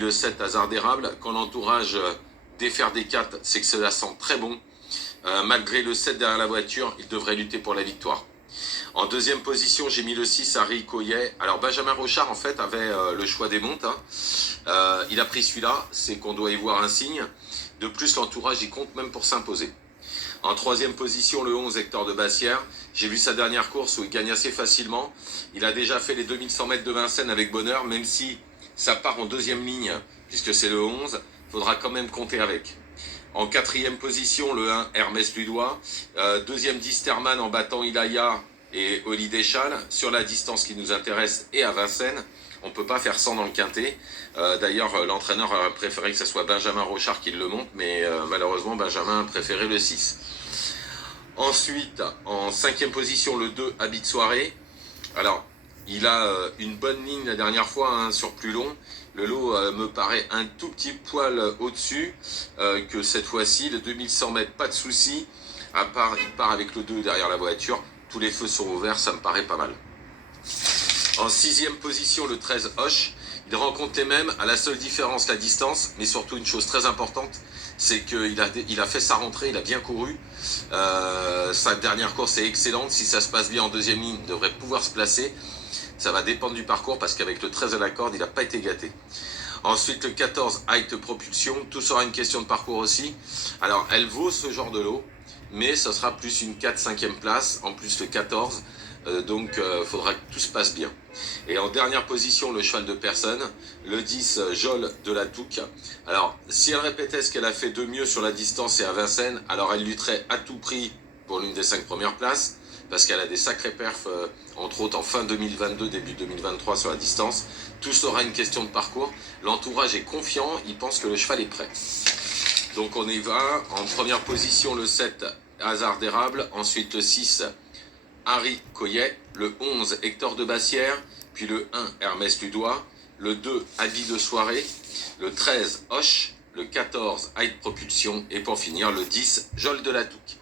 Le 7 hasard d'érable, quand l'entourage défaire des 4, c'est que cela sent très bon. Malgré le 7 derrière la voiture, il devrait lutter pour la victoire. En deuxième position, j'ai mis le 6 Harry Coyet. Alors Benjamin Rochard en fait avait le choix des montes. Il a pris celui-là, c'est qu'on doit y voir un signe. De plus, l'entourage y compte même pour s'imposer. En troisième position, le 11 Hector de Bassière. J'ai vu sa dernière course où il gagne assez facilement. Il a déjà fait les 2100 mètres de Vincennes avec bonheur, même si ça part en deuxième ligne, puisque c'est le 11, il faudra quand même compter avec. En quatrième position, le 1 Hermès Ludois. Deuxième Disterman en battant Ilaya et Oli Deschal. Sur la distance qui nous intéresse et à Vincennes, on ne peut pas faire 100 dans le quintet. D'ailleurs, l'entraîneur a préféré que ce soit Benjamin Rochard qui le monte, mais malheureusement, Benjamin a préféré le 6. Ensuite, en cinquième position, le 2 Habit de soirée. Alors, il a une bonne ligne la dernière fois sur plus long. Le lot me paraît un tout petit poil au-dessus que cette fois-ci. Le 2100 mètres, pas de souci. À part, il part avec le 2 derrière la voiture. Tous les feux sont ouverts, ça me paraît pas mal. En sixième position, le 13 Hoche. Il rencontre les mêmes, à la seule différence la distance, mais surtout une chose très importante, c'est qu'il a fait sa rentrée, il a bien couru. Sa dernière course est excellente. Si ça se passe bien en deuxième ligne, il devrait pouvoir se placer. Ça va dépendre du parcours parce qu'avec le 13 à la corde, il n'a pas été gâté. Ensuite, le 14, Height Propulsion. Tout sera une question de parcours aussi. Alors, elle vaut ce genre de lot, mais ce sera plus une 4-5e place, en plus le 14. Donc, il faudra que tout se passe bien. Et en dernière position, le cheval de personne, le 10, Jol de la Touque. Alors, si elle répétait ce qu'elle a fait de mieux sur la distance et à Vincennes, alors elle lutterait à tout prix pour l'une des 5 premières places, parce qu'elle a des sacrés perfs, entre autres en fin 2022, début 2023 sur la distance. Tout sera une question de parcours. L'entourage est confiant, il pense que le cheval est prêt. Donc on y va. En première position, le 7, hasard d'érable. Ensuite, le 6, Harry Coyet. Le 11, Hector de Bassière. Puis le 1, Hermès Ludois. Le 2, Habit de soirée. Le 13, Hoche. Le 14, Height Propulsion. Et pour finir, le 10, Jol de la Touque.